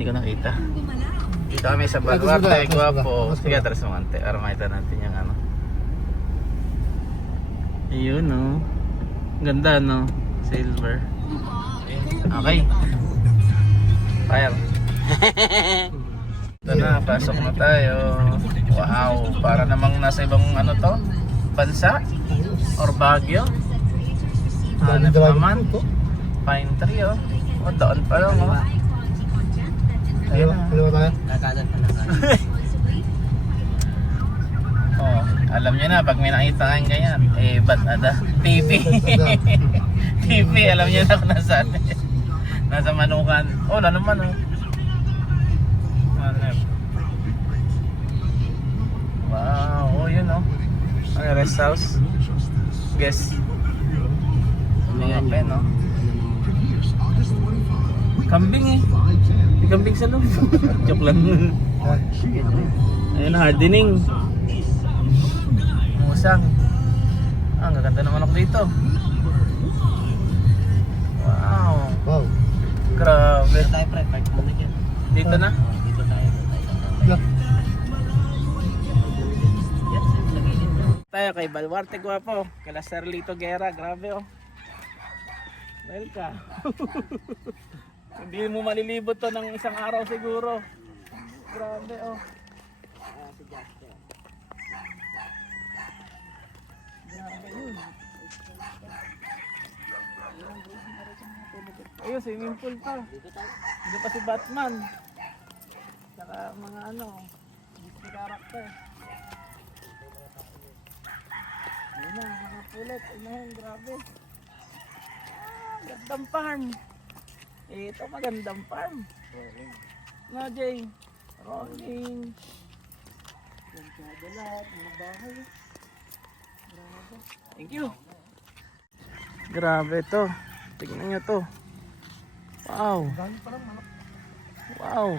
Hindi ko nakita. Dito kami sa Baluarte, Guapo. Sige, atras mo ante. Para makita natin yung ano. Ayun no. Ganda no. Silver. Okay. Fire. Ito na, pasok na tayo. Wow, para namang nasa ibang ano to? Bansa? Or Baguio? Hanap naman. Pine tree oh. O, doon pa lang oh. Ayun na. Nakalan pa na. Oh, alam niyo na, pag may nakita kayong ganyan, eh, ba't ada? TV. TV, alam niyo na kung nasaan. Nasa Manukan. Oh, na naman oh. Hanap. Wow, oh yun oh. Ang rest house. Guess. Mga pen oh. Kambing eh. May kambing sa loob. Joke lang. Ayun, hardening. Musang. Ah, ang gaganda naman ako dito. Wow. Wow. Grabe. Dito tayo pre, park muna dyan. Dito na? Dito tayo. Tayo kay Baluarte, Guapo. Kala Serlito Guerra. Grabe oh. Welcome. Hindi mo malilibot to ng isang araw siguro. Grabe oh. Grabe yun. Ayun, swimming pool pa. Dito pa si Batman. Saka mga ano, Disney character. Ayun na, mga pulit. Ayun, grabe. Gandang farm. Ito magandang farm. No, Jay? Rolling. Ganda lahat, mga bahay. Grabe. Thank you. Grabe to. Tingnan nyo to. Wow. Wow.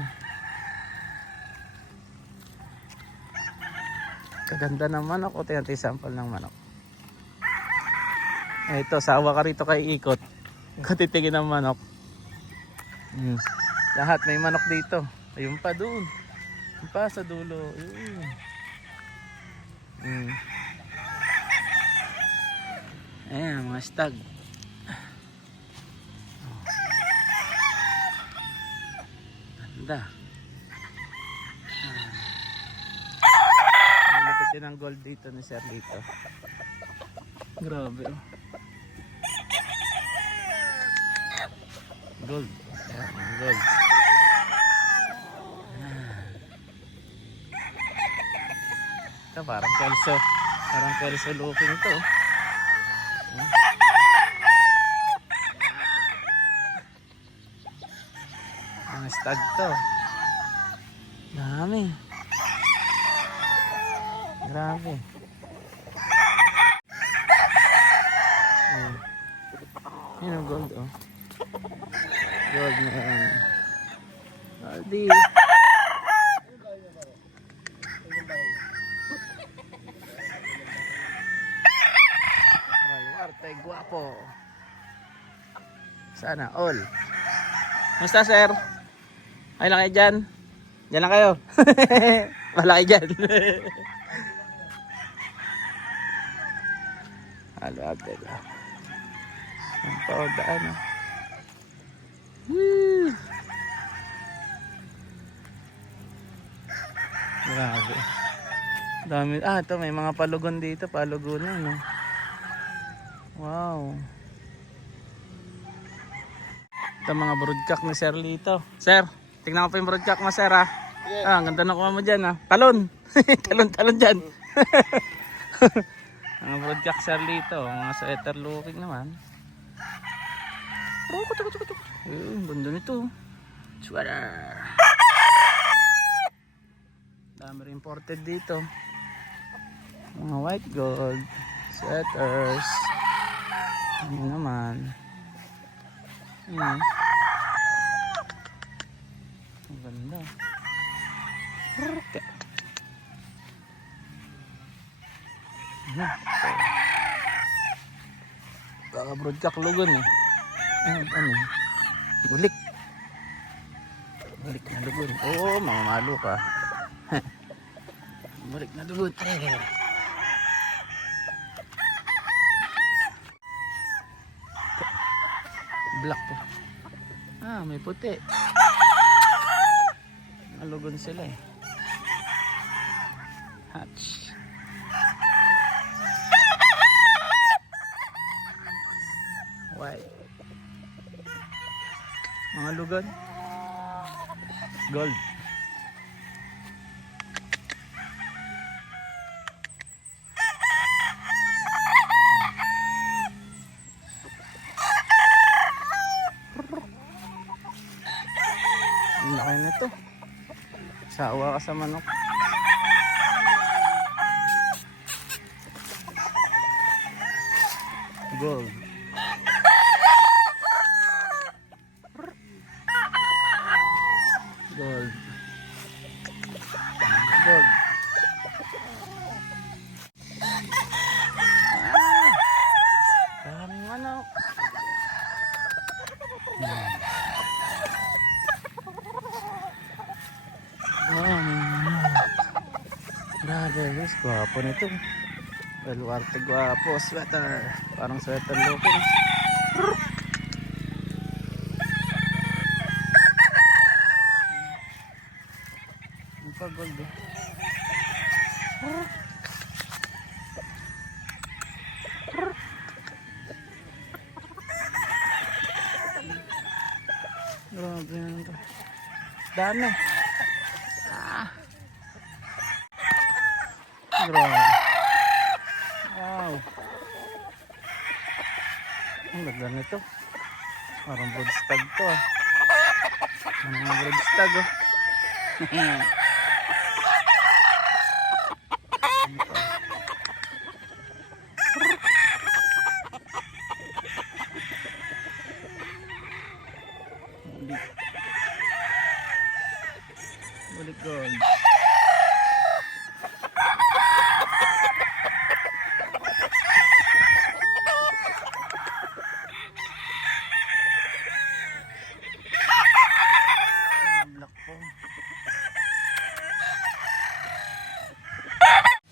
Kaganda ng manok. O, tingnan tayo sample ng manok. Ito, sawa ka rito kay ikot. Katitingin ng manok. Lahat may manok dito. Ayun pa doon. Ayun pa sa dulo. Ayan, mga stag. Ganda. Malapit din ang gold dito ni Sir dito. Grabe oh. Gold. Ayan, gold. Ito parang kelso. Parang kelso looking ito. Ang stag to. Dami. Grabe. Yun ang gold oh. Gold na yan. Aldi. Baluarte, Guapo. Sana all. Musta sir? Ay lang kayo dyan? Dyan lang kayo. Malaki dyan. Baluarte. Ang paudaan oh. Woo! Grabe. Dami. Ah, ito may mga palugon dito. Palugonan, no? Wow. Ito mga broodcock ni Sir Lito. Sir, tingnan ko pa yung broodcock mo, sir, ha? Yeah. Ah, ang ganda na kuha mo dyan, ha? Talon! Talon dyan. Mga broodcock Sir Lito. Mga sweater looking naman. Oh, kutok. Ganda nito. Sweater. Dami rin imported dito. Mga white gold. Sweaters. Ano naman. Yan. Ang ganda. Okay. Kaka-broodcock lugon eh. Ano? Bulik. Balik na lugod. Oo, mamamalo ka. Balik na lugod. Black po. Ah, may puti. Nalugon sila eh. Hatch. White. Mga lugon. Gold. Ang laki na to. Sawa ka sa manok. Gold. Gold. Gold. Daming manok. Grabe guys, gwapo nito. Baluarte gwapo, sweater. Parang sweater looking. Ang pag-gold eh. Grabe na ito. Dami. Grabe. Wow. Ang ganda nito. Parang broodstag to ah. Ang broodstag oh. Balik gold.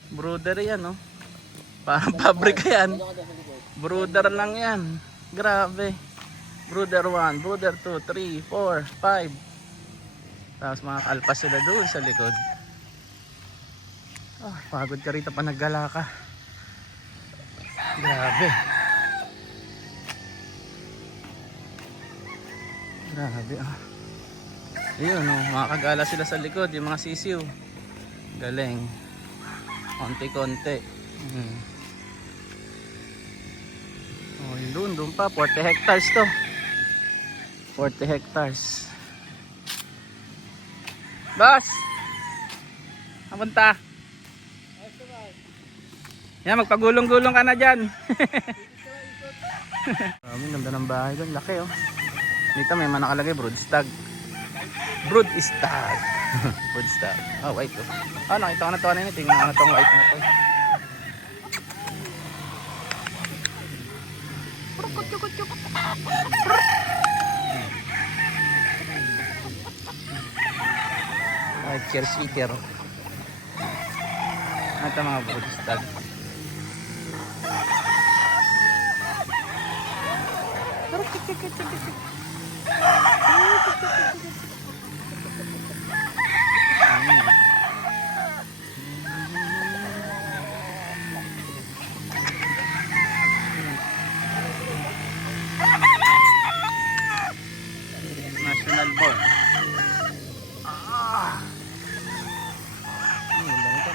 Brooder yan, no? Parang pabrika yan. Brooder lang yan. Grabe. Brooder 1, brooder 2, 3, 4, 5. Tapos mga kalpas sila doon sa likod. Ah, pagod ka rito pa naggala ka. Grabe. Grabe, ah. Ayun, no? Makakagala sila sa likod, yung mga sisiw. Galing. Konti-konti. Oh, yun doon pa. 40 hectares to. 40 hectares. Boss! Napunta. Yan, magpagulong-gulong ka na dyan. Ang ganda ng bahay doon. Laki oh. Dito may man nakalagay broodstag. Broodstag. Broodstag. Oh, white oh. Oh, nakita ko na ito. Tingnan ko na itong white na ito. Cheers eater. Ito mga broodstag. National ball.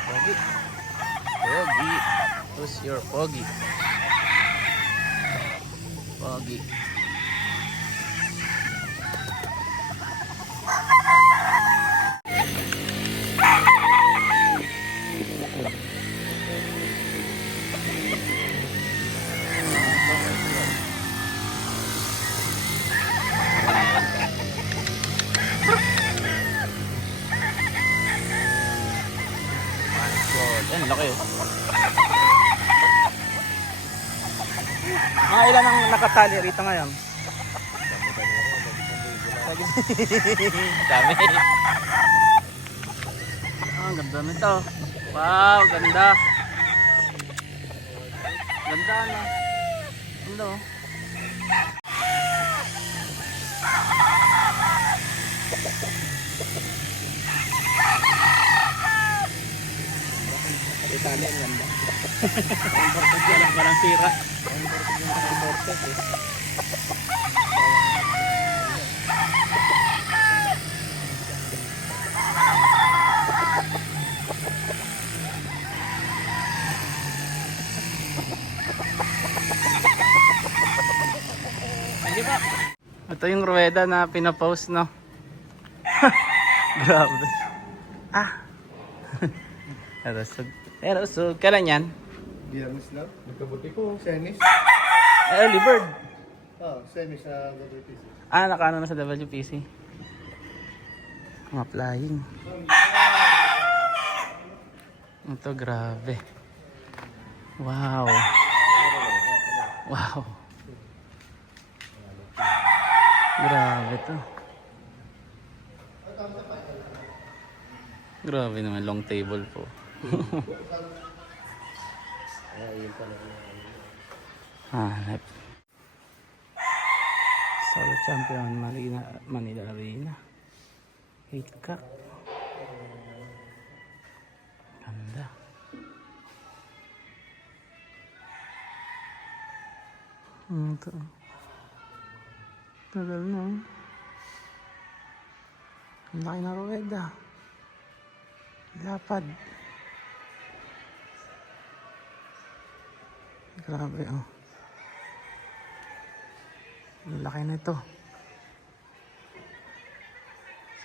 Pogi. Pogi. Who's your Pogi? Pogi. Yan, laki oh. Ilan ang nakatali rito ngayon? lagi. Dami. Ang ganda nito. Wow, ganda. Ganda ano. Ganda oh. Itali ang ganda. Ang portag yan, parang sira. Ang portag eh. Hindi ba? Ito yung ruweda na pinapost, no? Grabe. Ah. Erosog. Kailan yan? Biyernes lang. Nagkabuti ko. Senis. Early bird. Senis sa WPC. Ah, nakaano na sa WPC. Mga flying. Ito, grabe. Wow. Wow. Grabe to. Grabe naman, long table po. Hanap. Solo champion Manila Arena. 8 cock. Ganda. Ito. Tagal na. Ang laki na ruweda. Lapad. Grabe oh. Ang laki na ito.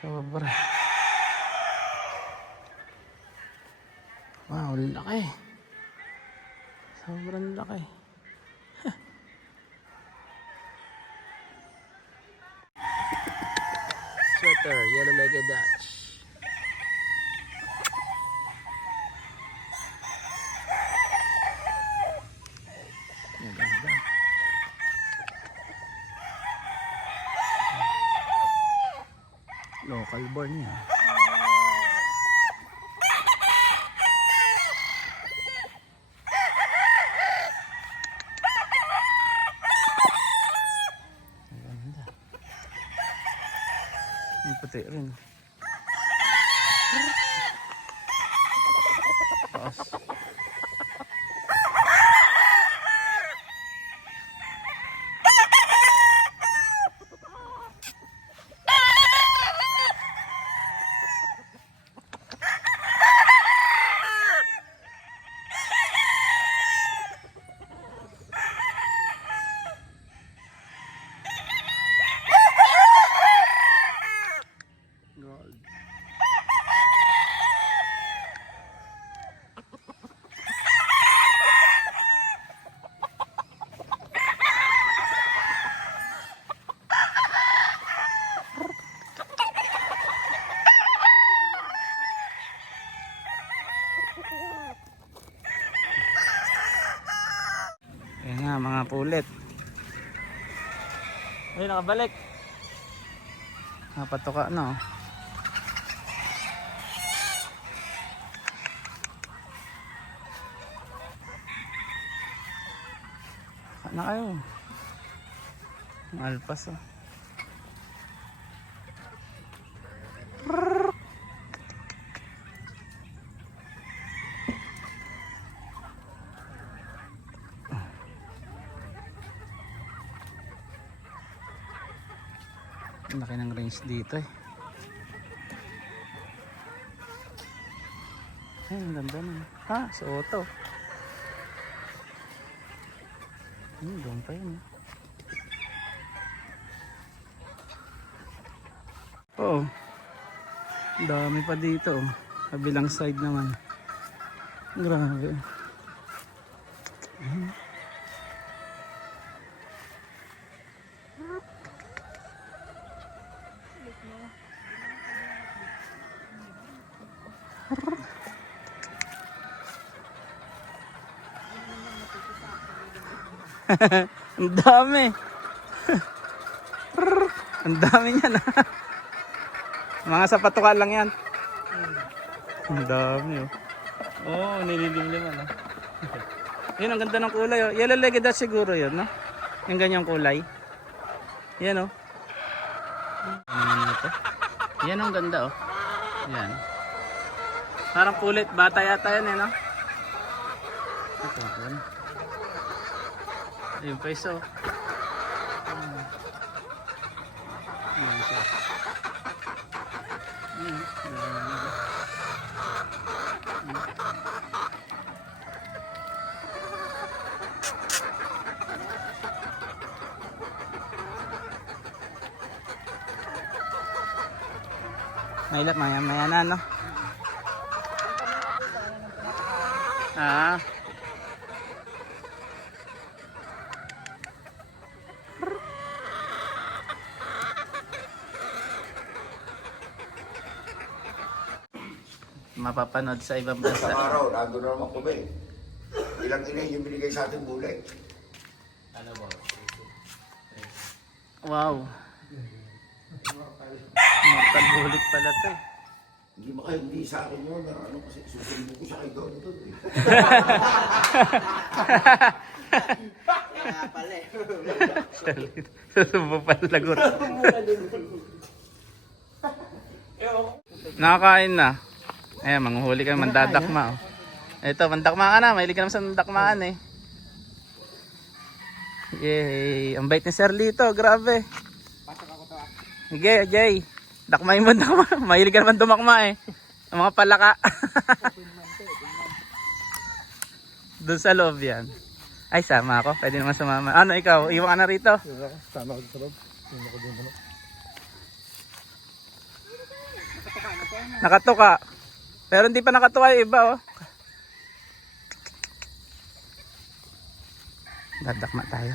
Sobra. Wow, laki. Sobrang laki. Sweater, yellow-legged Dutch. Maganda. Local born yan. Maganda. Ang puti rin. Taas. Gold. Ayan nga mga pulit. Ay, nakabalik. Napatuka na oh. Na kayo. Ang alpas oh. Ang laki ng range dito eh. Ay, ang ganda na. Ha, Soto. Doon pa yun. Oo. Dami pa dito. Kabilang side naman. Grabe. Ang dami. Ang dami niyan ah. Mga sa patuka lang yan. Ang dami oh. Oo, nililimliman ah. Yun, ang ganda ng kulay oh. Yellow legged dat siguro yun, no? Yung ganyang kulay. Yan oh. Ano ito? Yan ang ganda oh. Yan. Parang kulit, bata yata yan eh, no? Ito, yan. Ayun pa isa oh. Yan siya. Mailap maya na, no? Ah. Mapapanood sa ibang Sa bansa. araw, nandun na naman kami. Ilang ina yung binigay sa ating bulay. Wow. Magpalbulit pala to eh. Hindi sa akin yun. Ano kasi susunod ko siya kay Don. Kaya pala eh. Susubo pala lagot. Nakakain na. Ayan, manguhuli kami, mandadakma. Oh. Ito, mandakma ka na. Mahilig ka naman sa mandakmaan eh. Yay! Ang bait ni Sir Lito, grabe. Sige, Jay. Dakmain mo, dakma. Mahilig ka naman dumakma eh. Ang mga palaka. Doon sa loob yan. Ay, sama ako. Pwede naman sumama. Ano, ikaw? Iwan ka na rito. Tama ko sa loob. Hindi ko doon mo. Nakatuka. Pero hindi pa nakatuka yung iba, oh. Dadakma tayo.